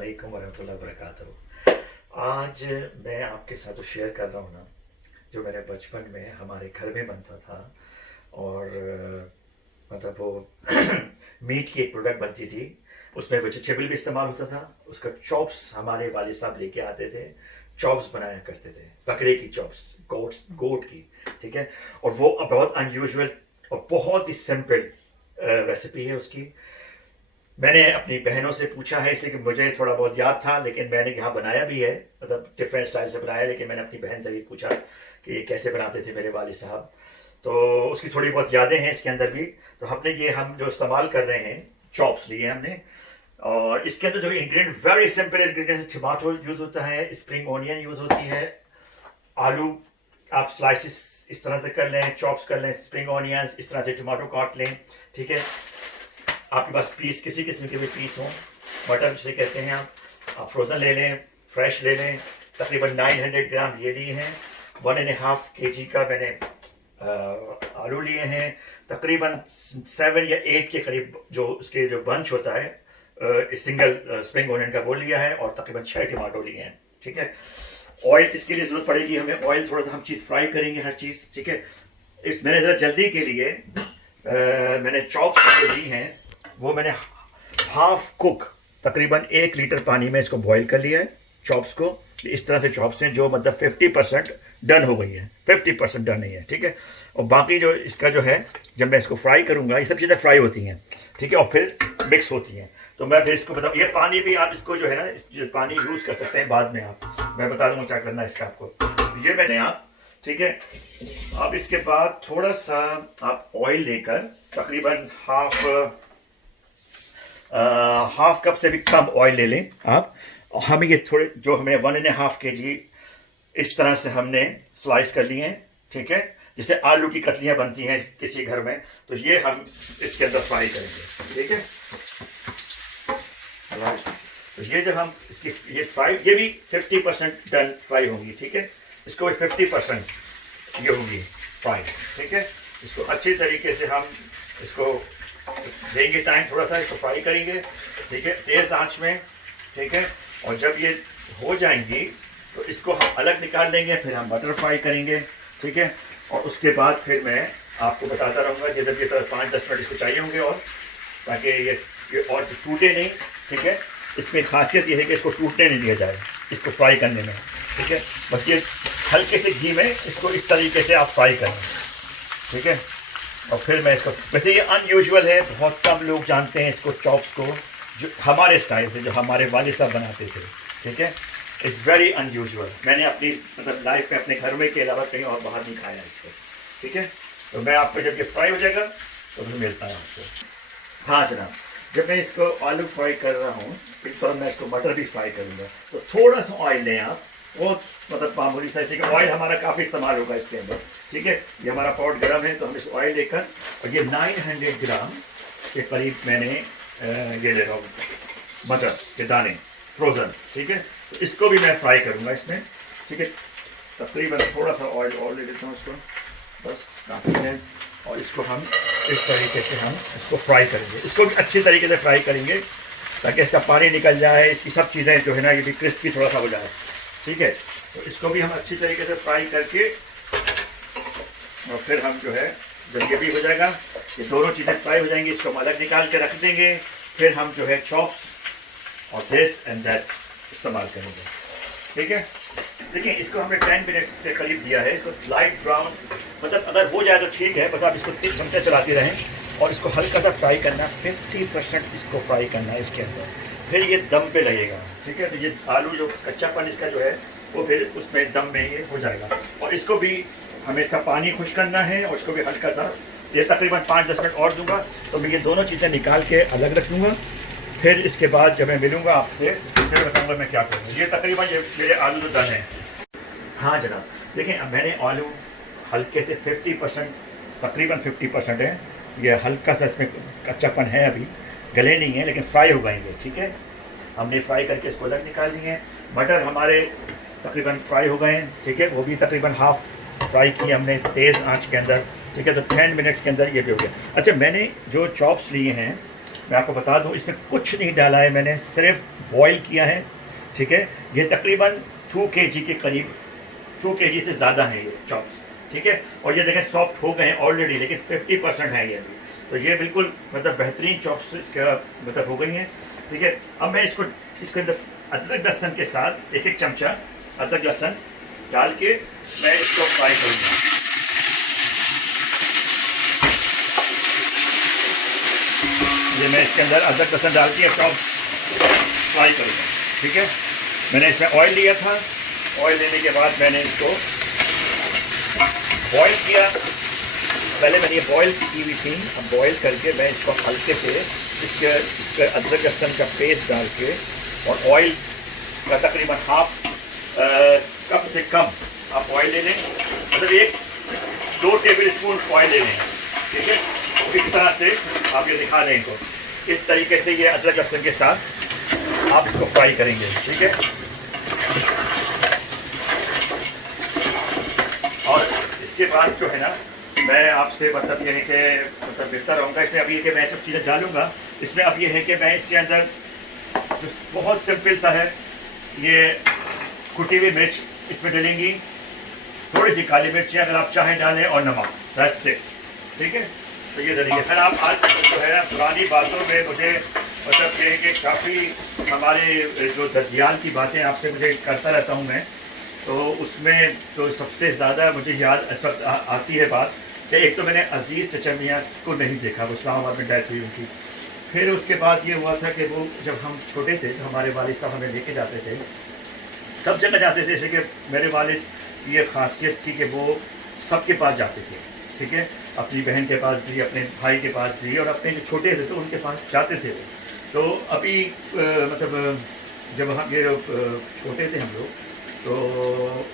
वालेकुम वरहमतुल्लाहि वबरकातुहू। आज मैं आपके साथ तो शेयर कर रहा हूँ ना, जो मेरे बचपन में हमारे घर में बनता था। और मतलब वो मीट की एक प्रोडक्ट बनती थी, उसमें वेजिटेबल भी इस्तेमाल होता था। उसका चॉप्स हमारे वालिद साहब लेके आते थे, चॉप्स बनाया करते थे, बकरे की चॉप्स, गोट की, ठीक है। और वो बहुत अनयूजुअल और बहुत ही सिंपल रेसिपी है उसकी। मैंने अपनी बहनों से पूछा है, इसलिए कि मुझे थोड़ा बहुत याद था, लेकिन मैंने यहाँ बनाया भी है, मतलब डिफरेंट स्टाइल से बनाया, लेकिन मैंने अपनी बहन से भी पूछा कि ये कैसे बनाते थे मेरे वालिद साहब। तो उसकी थोड़ी बहुत यादें हैं इसके अंदर भी। तो हमने ये हम जो इस्तेमाल कर रहे हैं, चॉप्स लिए हमने, और इसके अंदर जो ingredient very simple ingredient, tomato use होता है, स्प्रिंग ऑनियन यूज होती है, आलू आप स्लाइसिस इस तरह से कर लें, चॉप्स कर लें, स्प्रिंग ऑनियन इस तरह से, टमाटो काट लें, ठीक है। आपके पास पीस किसी किस्म के भी पीस हों, बटर जिसे कहते हैं आप फ्रोज़न ले लें, फ्रेश ले लें। तकरीबन 900 ग्राम ये लिए हैं। 1.5 kg का मैंने आलू लिए हैं। तकरीबन 7 या 8 के करीब जो उसके जो बंच होता है सिंगल स्प्रिंग ऑनियन का वो लिया है, और तकरीबन 6 टमाटो लिए हैं, ठीक है। ऑयल इसके लिए ज़रूरत पड़ेगी हमें, ऑयल थोड़ा सा हम चीज़ फ्राई करेंगे हर चीज़, ठीक है। मैंने ज़रा जल्दी के लिए मैंने चॉप्स जो ली हैं वो मैंने हाफ कुक तकरीबन 1 लीटर पानी में इसको बॉईल कर लिया है चॉप्स को। इस तरह से चॉप्स हैं जो मतलब 50% डन हो गई है, 50% डन नहीं है, ठीक है। और बाकी जो इसका जो है, जब मैं इसको फ्राई करूंगा, ये सब चीज़ें फ्राई होती हैं, ठीक है, और फिर मिक्स होती हैं। तो मैं फिर इसको मतलब ये पानी भी आप इसको जो है ना, जो पानी यूज़ कर सकते हैं बाद में, आप मैं बता दूंगा क्या करना है इसका आपको। ये मैंने आप, ठीक है। अब इसके बाद थोड़ा सा आप ऑयल लेकर तकरीबन हाफ कप से भी कम ऑयल ले लें आप। हमें ये थोड़े जो हमें 1.5 kg इस तरह से हमने स्लाइस कर लिए हैं, ठीक है, जैसे आलू की कतलियां बनती हैं किसी घर में, तो ये हम इसके अंदर फ्राई करेंगे, ठीक है। तो ये जब हम इसकी ये भी 50% डन फ्राई होंगी, ठीक है। इसको भी 50% ये होगी फ्राई, ठीक है। इसको अच्छी तरीके से हम इसको देंगे टाइम, थोड़ा सा इसको फ्राई करेंगे, ठीक है, तेज आंच में, ठीक है। और जब ये हो जाएंगी तो इसको हम अलग निकाल लेंगे, फिर हम बटर फ्राई करेंगे, ठीक है। और उसके बाद फिर मैं आपको बताता रहूँगा, जब ये 5-10 मिनट इसको चाहिए होंगे, और ताकि ये और टूटे नहीं, ठीक है। इसमें खासियत ये है कि इसको टूटने नहीं दिया जाए इसको फ्राई करने में, ठीक है। बस ये हल्के से घी में इसको इस तरीके से आप फ्राई करें, ठीक है। और फिर मैं इसको, वैसे ये अनयूजुअल है, बहुत कम लोग जानते हैं इसको, चॉप्स को, जो हमारे स्टाइल से, जो हमारे वालिद साहब बनाते थे, ठीक है। It's very unusual. मैंने अपनी मतलब लाइफ में अपने घर में के अलावा कहीं और बाहर नहीं खाया इसको, ठीक है। तो मैं आपको जब ये फ्राई हो जाएगा तो फिर मिलता है आपको। हाँ जनाब, जब मैं इसको आलू फ्राई कर रहा हूँ, इस पर मैं इसको मटर भी फ्राई करूँगा, तो थोड़ा सा ऑयल लें आप, वो मतलब मामूली सा, ठीक है। ऑयल हमारा काफ़ी इस्तेमाल होगा इसके अंदर, ठीक है। ये हमारा पॉट गर्म है, तो हम इस ऑयल लेकर, और ये 900 ग्राम के करीब मैंने ये ले रहा हूँ मटर के दाने फ्रोज़न, ठीक है। तो इसको भी मैं फ्राई करूँगा इसमें, ठीक है। तकरीबन थोड़ा सा ऑयल और ले लेता हूँ इसको, बस काफ़ी है। और इसको हम इस तरीके से हम इसको फ्राई करेंगे, इसको भी अच्छी तरीके से फ्राई करेंगे ताकि इसका पानी निकल जाए, इसकी सब चीज़ें जो है ना, ये भी क्रिस्पी थोड़ा सा हो जाए, ठीक है। तो इसको भी हम अच्छी तरीके से फ्राई करके, और फिर हम जो है, जब ये भी हो जाएगा, ये दोनों चीज़ें फ्राई हो जाएंगी, इसको हम अलग निकाल के रख देंगे। फिर हम जो है चॉप्स और दिस एंड दैट इस्तेमाल करेंगे, ठीक है। देखिए, इसको हमने 10 मिनट से करीब दिया है। इसको लाइट ब्राउन, मतलब अगर हो जाए तो ठीक है, बस आप इसको 3 घंटे चलाते रहें, और इसको हल्का सा फ्राई करना, 50% इसको फ्राई करना है इसके अंदर, फिर ये दम पे लगेगा, ठीक है। तो ये आलू जो कच्चापन इसका जो है, वो फिर उसमें दम में ये हो जाएगा। और इसको भी हमें इसका पानी खुश करना है, और इसको भी हल्का सा, ये तकरीबन 5-10 मिनट और दूंगा, तो मैं ये दोनों चीज़ें निकाल के अलग रख दूँगा। फिर इसके बाद जब मैं मिलूँगा आपसे, फिर बताऊँगा मैं क्या करूँगा। ये तकरीबन ये मेरे आलू तो डन है। हाँ जनाब, देखें, अब मैंने आलू हल्के से 50%, तकरीबन 50% है, ये हल्का सा इसमें कच्चापन है, अभी गले नहीं है, लेकिन फ्राई हो गएंगे, ठीक है। हमने फ्राई करके इसको अलग निकाल दिए हैं। मटर हमारे तकरीबन फ्राई हो गए हैं, ठीक है, वो भी तकरीबन हाफ फ्राई किए हमने तेज़ आंच के अंदर, ठीक है। तो 10 मिनट्स के अंदर ये भी हो गया। अच्छा, मैंने जो चॉप्स लिए हैं मैं आपको बता दूं, इसमें कुछ नहीं डाला है मैंने, सिर्फ बॉईल किया है, ठीक है। ये तकरीबन 2 kg के करीब, 2 kg से ज़्यादा है ये चॉप्स, ठीक है। और ये देखें सॉफ्ट हो गए हैं ऑलरेडी, लेकिन 50% है ये अभी। तो ये बिल्कुल मतलब बेहतरीन चॉप्स इसका मतलब हो गई हैं, ठीक है। अब मैं इसके अंदर अदरक लहसुन के साथ 1 चमचा अदरक लहसुन डाल के मैं इसको फ्राई करूँगा। ये मैं इसके अंदर अदरक लहसुन डाल के चॉप फ्राई करूँगा, ठीक है। मैंने इसमें ऑयल लिया था, ऑयल लेने के बाद मैंने इसको बॉईल किया। पहले मैंने ये बॉईल की हुई थी, अब बॉईल करके मैं इसको हल्के से इसके अदरक लहसुन का पेस्ट डाल के और ऑयल का तकरीबन हाफ कप से कम आप ऑयल ले लें, मतलब 2 टेबल स्पून ऑयल ले लें, ठीक है। इस तरह से आप ये दिखा दें इनको, इस तरीके से ये अदरक लहसुन के साथ आप इसको फ्राई करेंगे, ठीक है। और इसके बाद जो है ना, मैं आपसे मतलब ये है कि मतलब बेहतर रहूँगा इसमें। अब ये कि मैं सब चीज़ें डालूँगा इसमें। अब ये है कि मैं इसके अंदर बहुत सिंपल सा है, ये कुटी हुई मिर्च इसमें डालेंगी, थोड़ी सी काली मिर्ची अगर आप चाहें डालें, और नमक, दैट्स इट, ठीक है। तो ये डालेंगे। फिर आप आज जो है ना, पुरानी बातों में मुझे मतलब ये है कि काफ़ी हमारे जो दरमियान की बातें आपसे मुझे करता रहता हूँ मैं, तो उसमें तो सबसे ज़्यादा मुझे याद इस वक्त आती है बात कि एक तो मैंने अजीज़ चचा मियाँ को नहीं देखा, वो इस्लामाबाद में डेथ हुई उनकी। फिर उसके बाद ये हुआ था कि वो जब हम छोटे थे तो हमारे वालिद साहब हमें लेके जाते थे, सब जगह जाते थे। जैसे कि मेरे वालिद की ये खासियत थी कि वो सबके पास जाते थे, ठीक है। अपनी बहन के पास भी, अपने भाई के पास भी, और अपने जो छोटे थे तो उनके पास जाते थे वो। तो अभी मतलब जब हम ये छोटे थे हम लोग, तो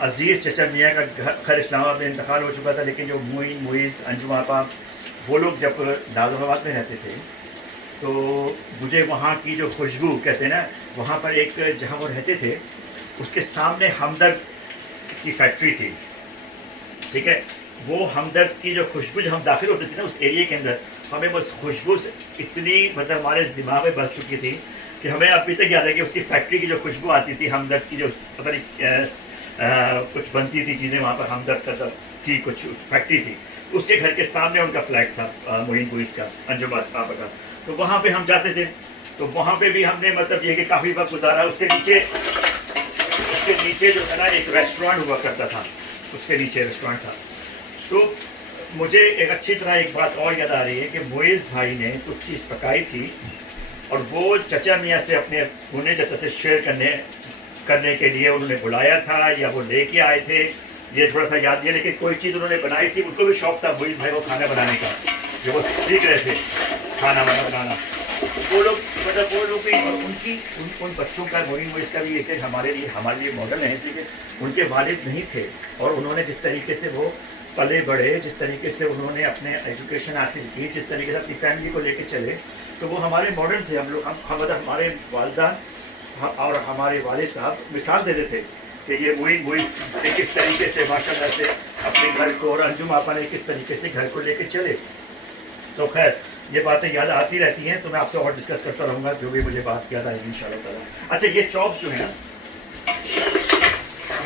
अजीज़ चचा मियाँ का घर इस्लामाबाद में इंतकाल हो चुका था, लेकिन जो मोइन, मुइज़, अंजुम आपा, वो लोग जब नाज़िमाबाद में रहते थे, तो मुझे वहाँ की जो खुशबू कहते हैं ना, वहाँ पर एक जहाँ वो रहते थे उसके सामने हमदर्द की फैक्ट्री थी, ठीक है। वो हमदर्द की जो खुशबू, जब हम दाखिल होते थे ना उस एरिया के अंदर, हमें वो खुशबू से इतनी मतलब हमारे दिमाग में बस चुकी थी कि हमें अभी तक याद है कि उसकी फैक्ट्री की जो खुशबू आती थी, हमदर्द की जो पता नहीं कुछ बनती थी चीज़ें वहाँ पर, हमदर्द का थी कुछ फैक्ट्री थी, उसके घर के सामने उनका फ्लैट था मोइन पुलिस का, अंजुम पापा का। तो वहाँ पे हम जाते थे, तो वहाँ पे भी हमने मतलब ये कि काफ़ी वक्त गुजारा। उसके नीचे जो है ना एक रेस्टोरेंट हुआ करता था, उसके नीचे रेस्टोरेंट था। तो मुझे एक अच्छी तरह एक बात और याद आ रही है कि मुइज़ भाई ने कुछ चीज़ पकाई थी, और वो चचा मियाँ से अपने भुने चचा से शेयर करने के लिए उन्होंने बुलाया था, या वो लेके आए थे, ये थोड़ा सा याद नहीं है। लेकिन कोई चीज़ उन्होंने बनाई थी, उनको भी शौक था मुइज़ भाई को खाना बनाने का, जो वो सीख रहे थे खाना बनाना। वो लोग मतलब वो लोग भी, और उन बच्चों का मुइज़ का भी एक हमारे लिए मॉडल है, क्योंकि उनके वालिद नहीं थे, और उन्होंने जिस तरीके से वो पले बढ़े, जिस तरीके से उन्होंने अपने एजुकेशन हासिल की, जिस तरीके से अपनी फैमिली को लेके चले, तो वो हमारे मॉडल थे। हम लोग हम मतलब हमारे वालदा और हमारे वालिद साहब मिसाल देते थे कि ये मुइज़ किस तरीके से माशाल्लाह से अपने घर को, और अंजुम आपा ने किस तरीके से घर को लेके चले। तो खैर ये बातें याद आती रहती हैं, तो मैं आपसे और डिस्कस करता रहूँगा जो भी मुझे बात याद आएगी इंशाल्लाह ताला। अच्छा, ये चॉप्स जो है ना,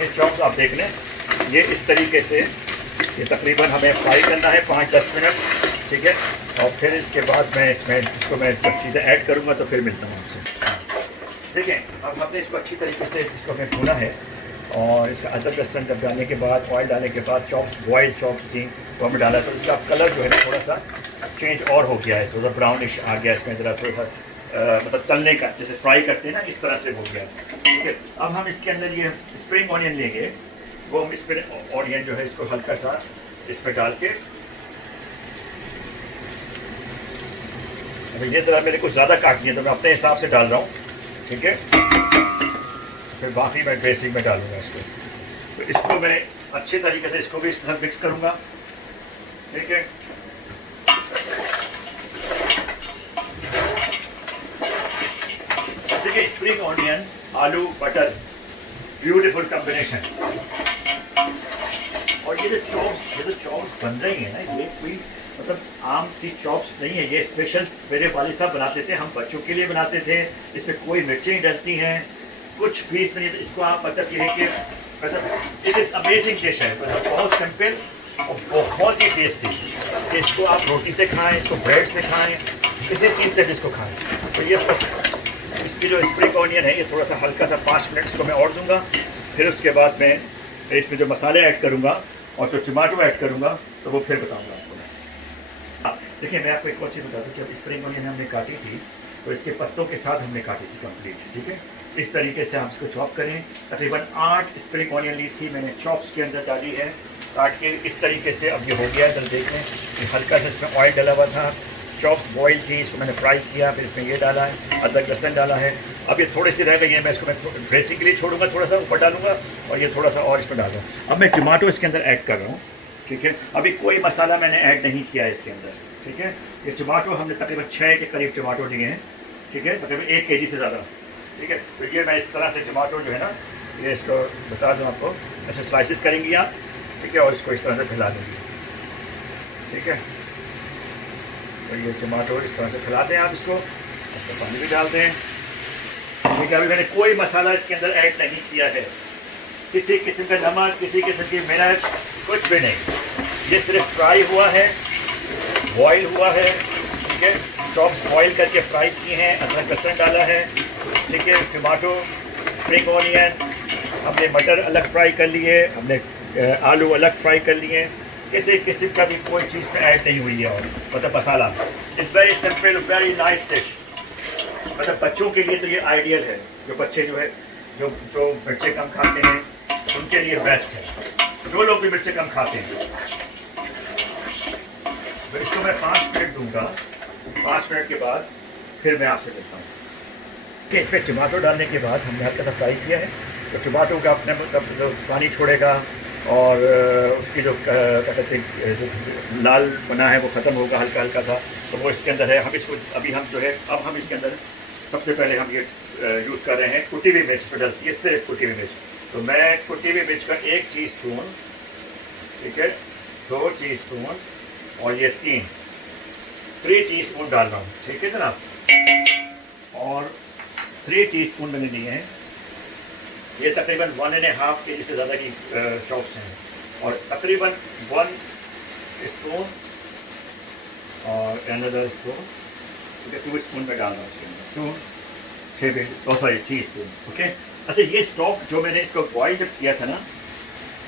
ये चॉप्स आप देख लें, ये इस तरीके से ये तकरीबन हमें फ्राई करना है 5-10 मिनट, ठीक है। और फिर इसके बाद मैं इसको मैं जब चीज़ें ऐड करूँगा तो फिर मिलता हूँ आपसे। देखिए, अब हमने इसको अच्छी तरीके से इसको हमें भूना है, और इसका अदरक लहसुन जब डालने के बाद, ऑयल डालने के बाद, चॉप्स बॉइल्ड चॉप्स थी वो हमने डाला, तो इसका कलर जो है ना थोड़ा सा चेंज और हो गया है, थोड़ा सा ब्राउनिश आ गया इसमें, ज़रा थोड़ा सा मतलब तलने का, जैसे फ्राई करते हैं ना, इस तरह से हो गया, ठीक है। अब हम इसके अंदर ये स्प्रिंग ऑनियन लेंगे, वो हम स्प्रिंग ऑनियन जो है इसको हल्का सा इसमें डाल के, अभी ये ज़रा मेरे को ज़्यादा काटनी है तो मैं अपने हिसाब से डाल रहा हूँ, ठीक है। फिर बाकी मैं ड्रेसिंग में डालूंगा इसको, तो इसको मैं अच्छे तरीके से इसको भी इस तरह मिक्स करूँगा, ठीक है। देखिए, स्प्रिंग ऑनियन, आलू, बटर, ब्यूटीफुल कॉम्बिनेशन। और ये जो चॉप्स बन रही है ना, ये कोई मतलब आम सी चॉप्स नहीं है, ये स्पेशल मेरे वालिद साहब बनाते थे, हम बच्चों के लिए बनाते थे। इसमें कोई मिर्चें नहीं डलती हैं, कुछ भी इसमें नहीं। इसको आप मतलब ये है कि मतलब इट इज़ अमेजिंग डिश है, मतलब बहुत सिंपल और बहुत ही टेस्टी। इसको आप रोटी से खाएं, इसको ब्रेड से खाएं, किसी चीज़ से भी इसको खाएं। तो ये बस इसकी जो स्प्रिंग ऑनियन है ये थोड़ा सा हल्का सा 5 मिनट इसको मैं और दूंगा। फिर उसके बाद मैं इसमें जो मसाले ऐड करूंगा और जो टमाटो ऐड करूंगा तो वो फिर बताऊंगा आपको मैं। देखिए मैं आपको एक और चीज़ बता दूँ, जब स्प्रिंग ऑनियन हमने काटी थी तो इसके पत्तों के साथ हमने काटी थी कंप्लीट, ठीक है। इस तरीके से हम इसको चॉप करें। तकरीबन 8 स्प्रिंग ऑनियन ली थी मैंने, चॉप्स के अंदर डाली है काट के इस तरीके से। अब ये हो गया है, तो देख लें हल्का सा इसमें ऑयल डला हुआ था, चॉप्स बॉयल थी, इसको मैंने फ्राई किया, फिर इसमें ये डाला है, अदरक लहसुन डाला है। अब ये थोड़ी सी रह गई है, मैं इसको ड्रेसिंग के लिए छोड़ूंगा, थोड़ा सा ऊपर डालूंगा और ये थोड़ा सा और इसमें डालूंगा। अब मैं टमाटो इसके अंदर ऐड कर रहा हूँ, ठीक है। अभी कोई मसाला मैंने ऐड नहीं किया है इसके अंदर, ठीक है। ये टमाटो हमने तकरीबन 6 के करीब टमाटो लिए हैं, ठीक है, तकरीबन 1 kg से ज़्यादा, ठीक है। तो ये मैं इस तरह से टमाटो जो है ना, ये इसको बता दूँ आपको, ऐसे स्लाइसिस करेंगी आप, ठीक है, और इसको इस तरह से फैला देंगे, ठीक है। तो ये टमाटो इस तरह से फैला दें आप इसको पानी भी डाल दें, ठीक है। अभी मैंने कोई मसाला इसके अंदर ऐड नहीं किया है, किसी किस्म का नमक, किसी किस्म की मिर्च, कुछ भी नहीं। ये सिर्फ फ्राई हुआ है, बॉयल हुआ है, ठीक है। चॉप्स बॉयल करके फ्राई किए हैं, अदरक लहसुन डाला है, ठीक है। टमाटो, स्प्रिंग ऑनियन, हमने मटर अलग फ्राई कर लिए, हमने आलू अलग फ्राई कर लिए। किसी किस्म का भी कोई चीज़ में ऐड नहीं हुई है और मतलब masala. It's very simple, very nice dish. मतलब बच्चों के लिए तो ये आइडियल है, जो बच्चे जो है जो मिर्चें कम खाते हैं उनके लिए बेस्ट है, जो लोग भी मिर्चें कम खाते हैं। तो इसको मैं 5 मिनट दूंगा, 5 मिनट के बाद फिर मैं आपसे मिलता हूँ कि इसमें टमाटो डालने के बाद हमने हल्का सा फ्राई किया है, तो टमाटो का अपने मतलब जो पानी छोड़ेगा और उसकी जो कहते हैं जो लाल बना है वो ख़त्म होगा हल्का हल्का सा, तो वो इसके अंदर है। हम इसको अभी हम जो है अब हम इसके अंदर सबसे पहले हम ये यूज़ कर रहे हैं कुटी हुई मिर्च, तो डलती है सिर्फ कुटी हुई मिर्च। तो मैं कुटी हुई मिर्च का 1 टीस्पून, ठीक है, 2 टीस्पून और ये 3 टीस्पून डाल रहा हूँ, ठीक है जनाब। और 3 टीस्पून मैंने दिए हैं, ये तकरीबन 1.5 kg से ज़्यादा की चॉप्स हैं, और तकरीबन 1 स्पून और अनदर स्पून, 2 स्पून में डाल रहा हूँ उसके अंदर, 2 टीस्पून, ओके। अच्छा ये स्टॉक जो मैंने इसको बॉयल जब किया था ना,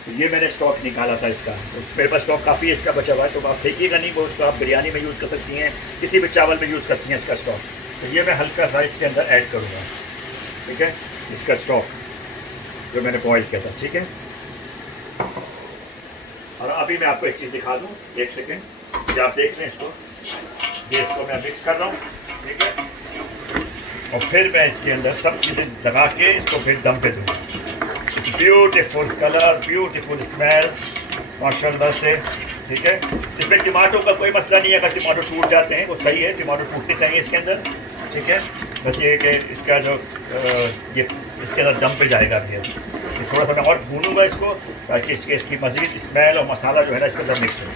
तो ये मैंने स्टॉक निकाला था इसका, तो मेरे पास स्टॉक काफ़ी है इसका बचा हुआ है, तो आप फेंकिएगा नहीं, वो उसको आप बिरयानी में यूज़ कर सकती हैं, किसी भी चावल में यूज़ करती हैं इसका स्टॉक। तो ये मैं हल्का सा इसके अंदर ऐड करूँगा, ठीक है, इसका स्टॉक जो मैंने बॉयल किया था, ठीक है। और अभी मैं आपको एक चीज़ दिखा दूँ, 1 सेकेंड, ये आप देख लें इसको, ये इसको मैं मिक्स कर रहा हूँ, ठीक है। और फिर मैं इसके अंदर सब चीज़ें लगा के इसको फिर दम पे दूँगा। ब्यूटीफुल कलर, ब्यूटीफुल स्मेल माशाल्लाह से, ठीक है। इसमें टमाटो का कोई मसला नहीं है, अगर टमाटो टूट जाते हैं वो सही है, टमाटो टूटने चाहिए इसके अंदर, ठीक है। बस ये कि इसका जो ये इसके अंदर दम पे जाएगा अभी, ये थोड़ा सा मैं और भूनूंगा इसको ताकि इसकी मज़ीद स्मेल और मसाला जो है ना इसके अंदर मिक्स हो।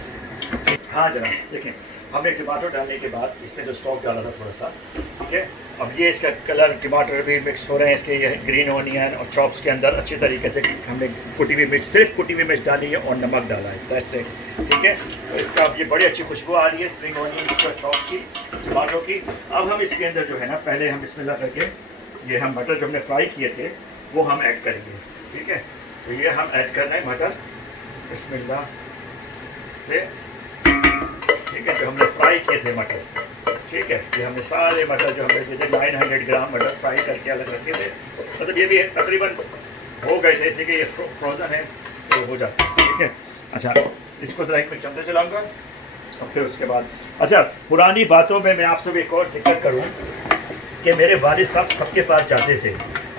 हाँ जनाब देखें, हमने टमाटो डालने के बाद इसमें जो स्टॉक डाला था थोड़ा सा, ठीक है। अब ये इसका कलर टमाटर भी मिक्स हो रहे हैं इसके, ये ग्रीन ऑनियन और चॉप्स के अंदर अच्छी तरीके से हमने कुटी हुई मिर्च, सिर्फ कुटी हुई मिर्च डाली है और नमक डाला है, दैट्स इट, ठीक है। तो इसका अब ये बड़ी अच्छी खुशबू आ रही है स्प्रिंग ऑनियन की और चॉप्स की, टमाटो की। अब हम इसके अंदर जो है ना, पहले हम बिस्मिल्लाह करके ये हम मटर जो हमने फ्राई किए थे वो हम ऐड करेंगे, ठीक है। तो ये हम ऐड कर रहे हैं मटर बिस्मिल्लाह से, ठीक है, जो हमने फ्राई किए थे मटर, ठीक है। ये हमने सारे मटर जो हमने जैसे 900 ग्राम मटर फ्राई करके अलग रखे थे, मतलब ये भी तकरीबन हो गए थे, इसलिए कि ये फ्रोज़न है तो हो जाता है, ठीक है। अच्छा इसको ज़रा एक चमचे चलाऊँगा और फिर उसके बाद, अच्छा पुरानी बातों में मैं आपसे भी एक और जिक्र करूँ कि मेरे वालिद साहब सबके पास जाते थे।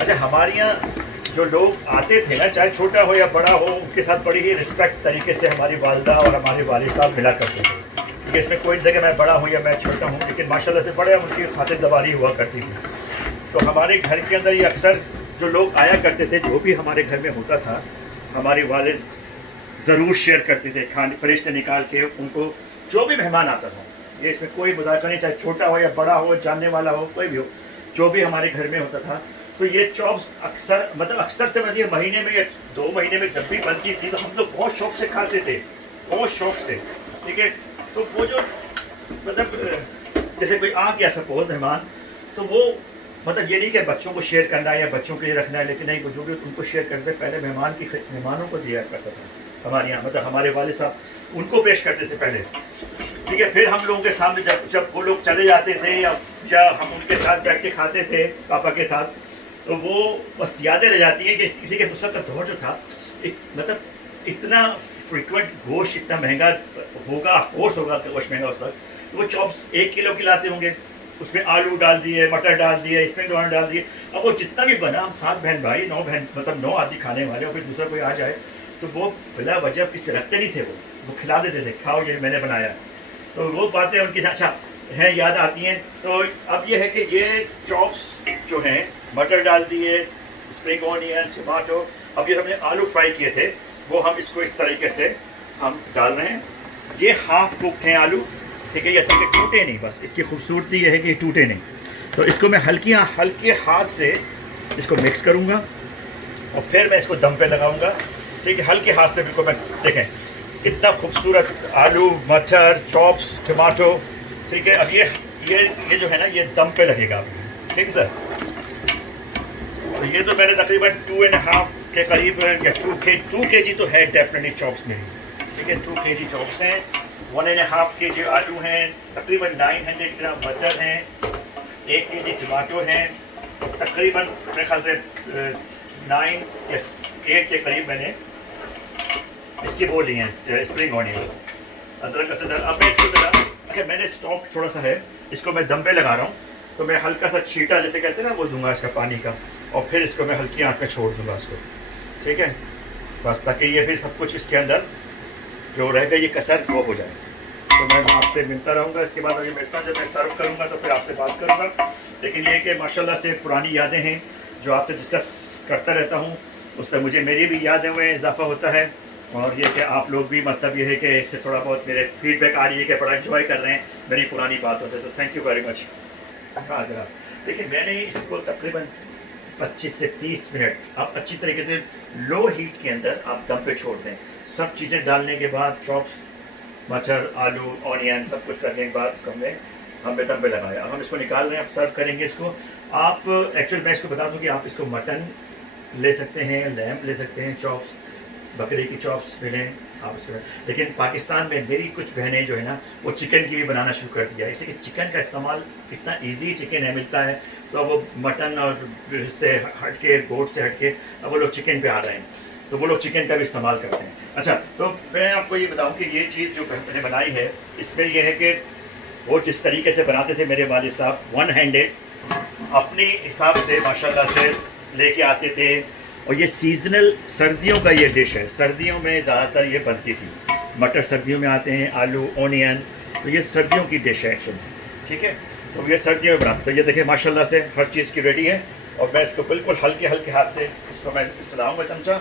अच्छा हमारे यहाँ जो लोग आते थे ना, चाहे छोटा हो या बड़ा हो, उनके साथ बड़ी ही रिस्पेक्ट तरीके से हमारी वालदा और हमारे वालिद साहब मिला करते थे, कि इसमें कोई जगह मैं बड़ा हूँ या मैं छोटा हूँ, लेकिन माशाल्लाह से बड़े उनकी खातिरदारी हुआ करती थी। तो हमारे घर के अंदर ये अक्सर जो लोग आया करते थे, जो भी हमारे घर में होता था, हमारे वालिद ज़रूर शेयर करते थे, खाने फ्रिज से निकाल के उनको जो भी मेहमान आता था, ये इसमें कोई मुजाहरा नहीं, चाहे छोटा हो या बड़ा हो, जानने वाला हो, कोई भी हो, जो भी हमारे घर में होता था, तो ये चॉप्स अक्सर से मतलब महीने में या 2 महीने में जब भी बनती थी तो हम लोग बहुत शौक से खाते थे, बहुत शौक से, ठीक है। तो वो जो मतलब जैसे कोई आ गया सपोज मेहमान, तो वो मतलब ये नहीं कि बच्चों को शेयर करना है या बच्चों के लिए रखना है, लेकिन नहीं, वो जो भी उनको शेयर करते पहले मेहमानों को दिया करता था हमारे यहाँ, मतलब हमारे वाले साहब उनको पेश करते थे पहले, ठीक है। फिर हम लोगों के सामने जब वो लोग चले जाते थे या हम उनके साथ बैठ के खाते थे पापा के साथ, तो वो बस यादें रह जाती हैं कि किसी के उस वक्त का दौर जो था, मतलब इतना फ्रिक्वेंट गोश्त इतना महंगा होगा, ऑफकोर्स होगा गोश्त महंगा उस वक्त, तो वो चॉप्स 1 किलो के लाते होंगे, उसमें आलू डाल दिए, मटर डाल दिए, स्प्रिंग ऑनियन डाल दिए। अब वो जितना भी बना, हम 7 बहन भाई, 9 बहन, मतलब 9 आदमी खाने वाले, और फिर दूसरा कोई आ जाए तो वो बिला वजह किसी रखते नहीं थे, वो खिला देते थे, खाओ ये मैंने बनाया। तो वो बातें उनकी अच्छा हैं, याद आती हैं। तो अब ये है कि ये चॉप्स जो हैं, मटर डाल दिए, स्प्रिंग ऑनियन, टमाटो, अब ये हमने आलू फ्राई किए थे, वो हम इसको इस तरीके से हम डाल रहे हैं। ये हाफ कुक्ड हैं आलू, ठीक है, ये ताकि टूटे नहीं, बस इसकी खूबसूरती ये है कि टूटे नहीं। तो इसको मैं हल्के हाथ से इसको मिक्स करूँगा और फिर मैं इसको दम पे लगाऊंगा, ठीक है, हल्के हाथ से। बिल्कुल मैं देखें कितना खूबसूरत आलू, मटर, चॉप्स, टमाटो, ठीक है। अब ये जो है ना, ये दम पे लगेगा, ठीक है सर। तो ये तो मैंने तकरीबन 2.5 के करीब या 2 kg तो है डेफिनेटली चॉप्स मेरी, ठीक है, 2 kg चॉप्स हैं, 1.5 kg आलू हैं, तकरीबन 900 ग्राम मटर हैं, 1 kg टमाटो हैं, तकरीबन मेरे ख्याल से 9 या 8 के करीब मैंने इसकी वो ली हैं स्प्रिंग ऑनियन, अदरक असद। अब मैं इसको अच्छा, मैंने स्टॉक थोड़ा सा है, इसको मैं दम पे लगा रहा हूँ, तो मैं हल्का सा छींटा जैसे कहते हैं ना वो दूंगा इसका पानी का, और फिर इसको मैं हल्की आंच में छोड़ दूंगा इसको, ठीक है, बस ताकि ये फिर सब कुछ इसके अंदर जो रहेगा ये कसर वो हो जाए। तो मैं आपसे मिलता रहूँगा, इसके बाद अगर मिलता जब मैं सर्व करूँगा तो फिर आपसे बात करूँगा। लेकिन ये कि माशाल्लाह से पुरानी यादें हैं जो आपसे डिस्कस करता रहता हूँ, उससे मुझे मेरी भी यादें में इजाफा होता है, और ये कि आप लोग भी मतलब ये है कि इससे थोड़ा बहुत मेरे फीडबैक आ रही है कि बड़ा एंजॉय कर रहे हैं मेरी पुरानी बातों से, तो थैंक यू वेरी मच। हाँ जनाब, देखिए मैंने इसको तकरीबन 25 से 30 मिनट आप अच्छी तरीके से लो हीट के अंदर आप दम पे छोड़ दें। सब चीज़ें डालने के बाद, चॉप्स, मटर, आलू, ऑनियन, सब कुछ करने के बाद इसको हमने दम पे लगाया। अब हम इसको निकाल रहे हैं, अब सर्व करेंगे इसको। आप एक्चुअली मैं इसको बता दूं कि आप इसको मटन ले सकते हैं, लैम्प ले सकते हैं, चॉप्स, बकरे की चॉप्स मिलें आप इसके बाद। लेकिन पाकिस्तान में मेरी कुछ बहनें जो है ना, वो चिकन की भी बनाना शुरू कर दिया है, इसलिए कि चिकन का इस्तेमाल इतना ईजी चिकन है मिलता है, तो वो मटन और से हट के, गोट से हट के अब वो लोग चिकन पे आ रहे हैं, तो वो लोग चिकन का भी इस्तेमाल करते हैं। अच्छा, तो मैं आपको ये बताऊं कि ये चीज़ जो मैंने बनाई है, इसमें यह है कि वो जिस तरीके से बनाते थे मेरे वालिद साहब, 1 हैंडेड अपने हिसाब से माशाल्लाह से लेके आते थे। और ये सीजनल सर्दियों का ये डिश है, सर्दियों में ज़्यादातर ये बनती थी। मटर सर्दियों में आते हैं, आलू, ऑनियन, तो ये सर्दियों की डिश है एक्चुअली, ठीक है। तो ये सर्दियों में बनाते, तो ये देखिए माशाल्लाह से हर चीज़ की रेडी है। और मैं इसको बिल्कुल हल्के हल्के हाथ से इसको मैं चलाऊँगा चमचा,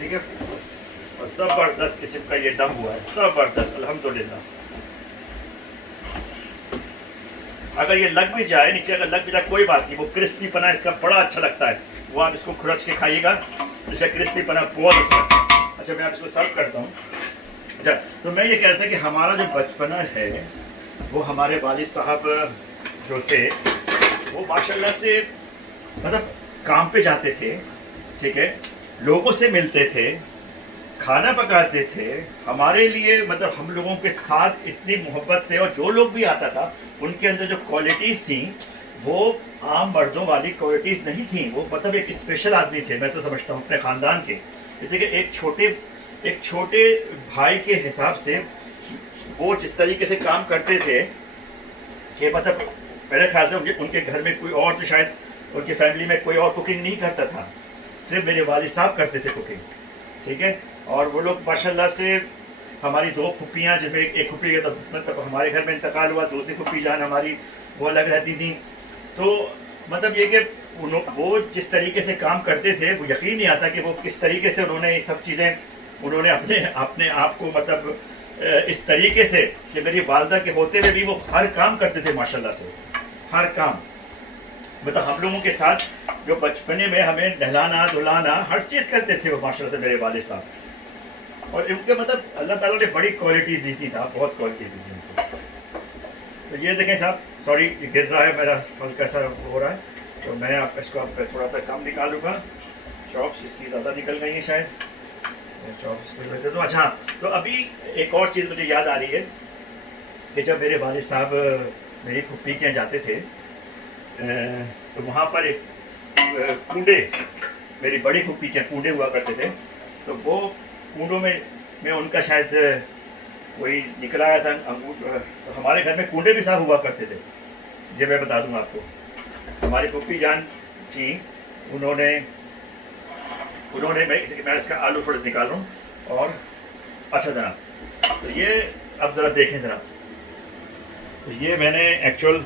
ठीक है। और ज़बरदस्त किस्म का ये दम हुआ है, ज़बरदस्त, अल्हम्दुलिल्लाह। अगर ये लग भी जाए नीचे, अगर लग भी जाए कोई बात नहीं, वो क्रिस्पी पना इसका बड़ा अच्छा लगता है, वो आप इसको खुरच के खाइएगा, इसका क्रिस्पी पना बहुत अच्छा लगता है। अच्छा, मैं आप इसको सर्व करता हूँ। अच्छा, तो मैं ये कह रहा था कि हमारा जो बचपना है वो हमारे वालिद साहब जो थे वो माशाल्लाह से मतलब काम पे जाते थे, ठीक है, लोगों से मिलते थे, खाना पकाते थे हमारे लिए, मतलब हम लोगों के साथ इतनी मोहब्बत से। और जो लोग भी आता था उनके अंदर जो क्वालिटीज़ थी वो आम मर्दों वाली क्वालिटीज़ नहीं थी, वो मतलब एक स्पेशल आदमी थे, मैं तो समझता हूँ अपने ख़ानदान के। जैसे कि एक छोटे भाई के हिसाब से वो जिस तरीके से काम करते थे कि मतलब मेरे ख्याल से उनके घर में कोई और, तो शायद उनकी फैमिली में कोई और कुकिंग नहीं करता था, सिर्फ मेरे वालिद साहब करते थे कुकिंग, ठीक है। और वो लोग माशाल्लाह से, हमारी 2 फुप्पियाँ, जिसमें एक फुप्पी तो मतलब हमारे घर में इंतकाल हुआ, दूसरी फुप्पी जान हमारी वो अलग रहती थी। तो मतलब ये कि वो जिस तरीके से काम करते थे, वो यकीन नहीं आता कि वो किस तरीके से उन्होंने ये सब चीज़ें, उन्होंने अपने आप को मतलब इस तरीके से कि मेरी वालदा के होते हुए भी वो हर काम करते थे माशाल्लाह से, हर काम। मतलब हम लोगों के साथ जो बचपने में हमें नहलाना धुलाना हर चीज़ करते थे वो माशाल्लाह से मेरे वालिद साहब। और इनके मतलब अल्लाह ताला ने बड़ी क्वालिटी दी थी साहब, बहुत क्वालिटी दी थी इनको। तो ये देखें साहब, सॉरी ये गिर रहा है मेरा, हल्का सा हो रहा है, तो मैं आप इसको आप थोड़ा सा कम निकालूंगा। चॉप्स इसकी ज़्यादा निकल गई हैं शायद, चॉप्स तो अच्छा। तो अभी एक और चीज़ मुझे याद आ रही है कि जब मेरे वालिद साहब मेरी फुप्पी के यहाँ जाते थे तो वहाँ पर एक कूंडे, मेरी बड़ी फुप्पी के कूंडे हुआ करते थे। तो वो कूंडों में उनका शायद कोई निकल आया था अंगूर। तो हमारे घर में कूंडे भी साफ हुआ करते थे, ये मैं बता दूंगा आपको। हमारी फुप्पी जान जी उन्होंने मैं इसका आलू थोड़ा निकाल रहा हूँ। और अच्छा जनाब, तो ये अब ज़रा देखें जनाब, तो ये मैंने एक्चुअल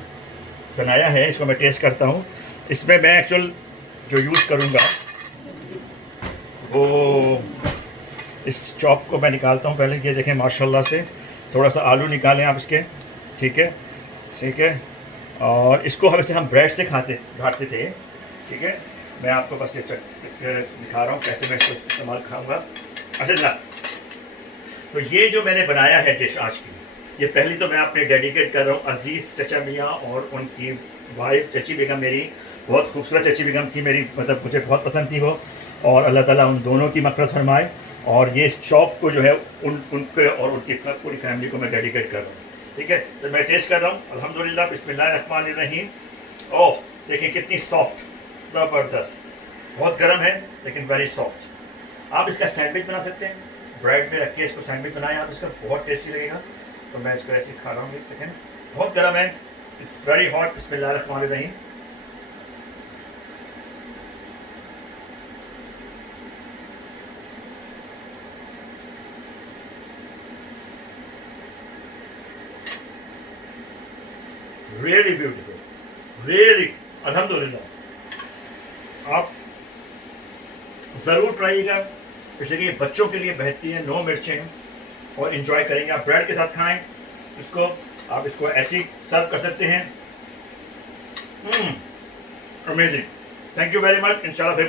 बनाया है, इसको मैं टेस्ट करता हूँ। इसमें मैं एक्चुअल जो यूज़ करूँगा वो इस चॉप को मैं निकालता हूँ पहले। ये देखें माशाल्लाह से, थोड़ा सा आलू निकालें आप इसके, ठीक है ठीक है। और इसको हम ब्रेड से घाटते थे, ठीक है। मैं आपको बस ये दिखा रहा हूँ कैसे मैं इसको इस्तेमाल खाऊंगा। अच्छा जनाब, तो ये जो मैंने बनाया है डिश आज की, ये पहली तो मैं अपने डेडिकेट कर रहा हूँ अजीज़ चचा मियाँ और उनकी वाइफ चची बेगम। मेरी बहुत खूबसूरत चची बेगम थी मेरी, मतलब मुझे बहुत पसंद थी वो, और अल्लाह ताला उन दोनों की मग़फ़िरत फरमाए। और ये इस चॉप को जो है उनके और उनकी पूरी फैमिली को मैं डेडिकेट कर रहा हूँ, ठीक है। तो मैं टेस्ट कर रहा हूँ अल्हम्दुलिल्लाह, बिस्मिल्लाहिर्रहमानिर्रहीम। ओह देखिए कितनी सॉफ्ट, ज़बरदस्त, बहुत गर्म है लेकिन वेरी सॉफ्ट। आप इसका सैंडविच बना सकते हैं, ब्रेड में रख के इसको सैंडविच बनाएं आप, इसका बहुत टेस्टी लगेगा। तो मैं इसको ऐसे खा रहा हूँ, एक सेकेंड, बहुत गर्म है, इट्स वेरी हॉट। बिस्मिल्लाहिर्रहमानिर्रहीम। रियली ब्यूटीफुल, रियली अल्हम्दुलिल्लाह। आप ज़रूर ट्राइएगा, इसलिए कि बच्चों के लिए बेहतरीन है, नो मिर्चें हैं और इन्जॉय करेंगे। आप ब्रेड के साथ खाएं इसको, आप इसको ऐसे ही सर्व कर सकते हैं। Amazing, thank you very much. इंशाल्लाह फिर